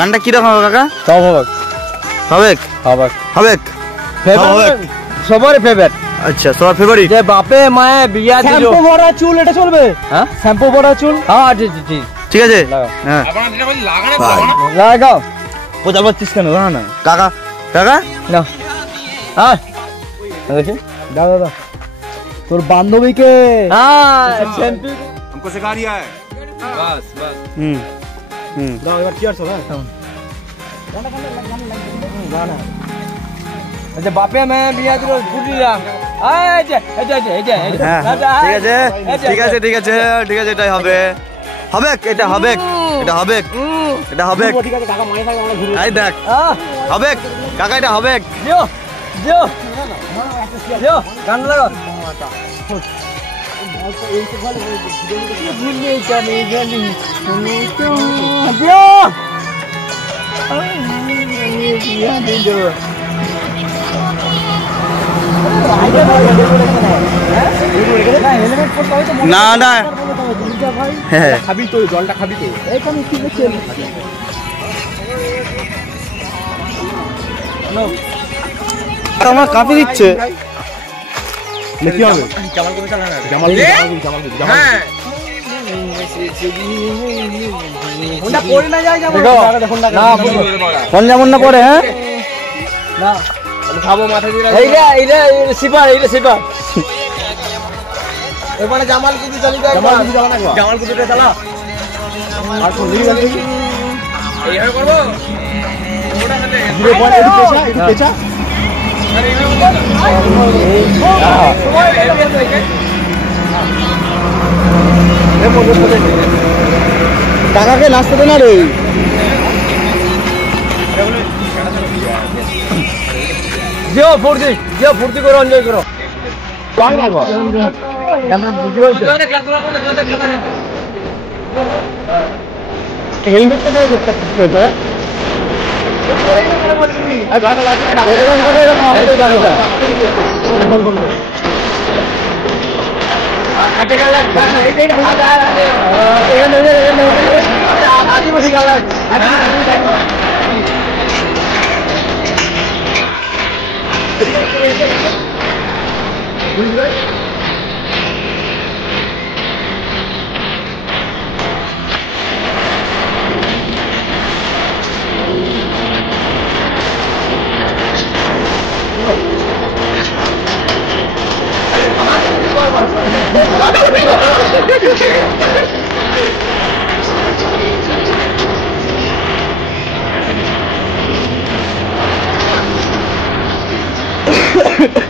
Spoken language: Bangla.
গানটা কিরকম হবে কাকা? সব হবে হবে হবে হবে ফেভারিট সবার ফেভারিট। আচ্ছা সবার ফেভারিট। যে বাপে মায়ে বিয়া দিল শ্যাম্পু ভরা চুল এটা চলবে? হ্যাঁ শ্যাম্পু ভরা চুল হ্যাঁ ঠিক ঠিক ঠিক আছে। হ্যাঁ আপনারা যেটা বলি লাগানো লাগাও বোঝা পাচ্ছিস কেন? না কাকা কাকা না হ্যাঁ দেখি দাদা দাদা তোর বান্ধবীকে হ্যাঁ শ্যাম্পু हमको सिखा रिया है बस बस দাও এবার কি করছ? গানা আচ্ছা বাপে মে বিয়া দিল ফুটিলা এই যে এই যে এই যে ঠিক আছে ঠিক আছে ঠিক আছে ঠিক আছে এটাই হবে হবে এটা হবে এটা হবে এটা হবে ঠিক আছে কাকা মাই থাকে আমরা ঘুরে এই দেখ হবে কাকা এটা হবে জিও জিও জিও গান লাগো ভুলে জানি জানি জিও বিয়া দিল না না খাবি তো জলটা খাবি তো এইখানে কি দেখছি আমার কাঁপি দিচ্ছে কি হবে জামাল কবি চালা না জামাল হ্যাঁ ওটা পড়ে না যায় জামাল দেখুন না কোন যেমন না পড়ে হ্যাঁ না খাবো মাথা দিয়ে এইটা এইটা সিপার এইটা সিপার এবারে জামাল কুদি চালি দাও জামাল কুদিটা চালা আর কোন দিকে যাবে এইভাবে করব ওটা মানে ধীরে বল একটু পেছা আরে এইভাবে কাকাকে নাচতে দে না রে জিও ফুর্তি করো এনজয় করো কম লাগো আমরা বুঝি হইছে হেলমেট তো দেখতে পাচ্ছ আই ভালো লাগে না কাটে গেল এইটা ভালো এখানে আদি বসে গেল Ha ha ha!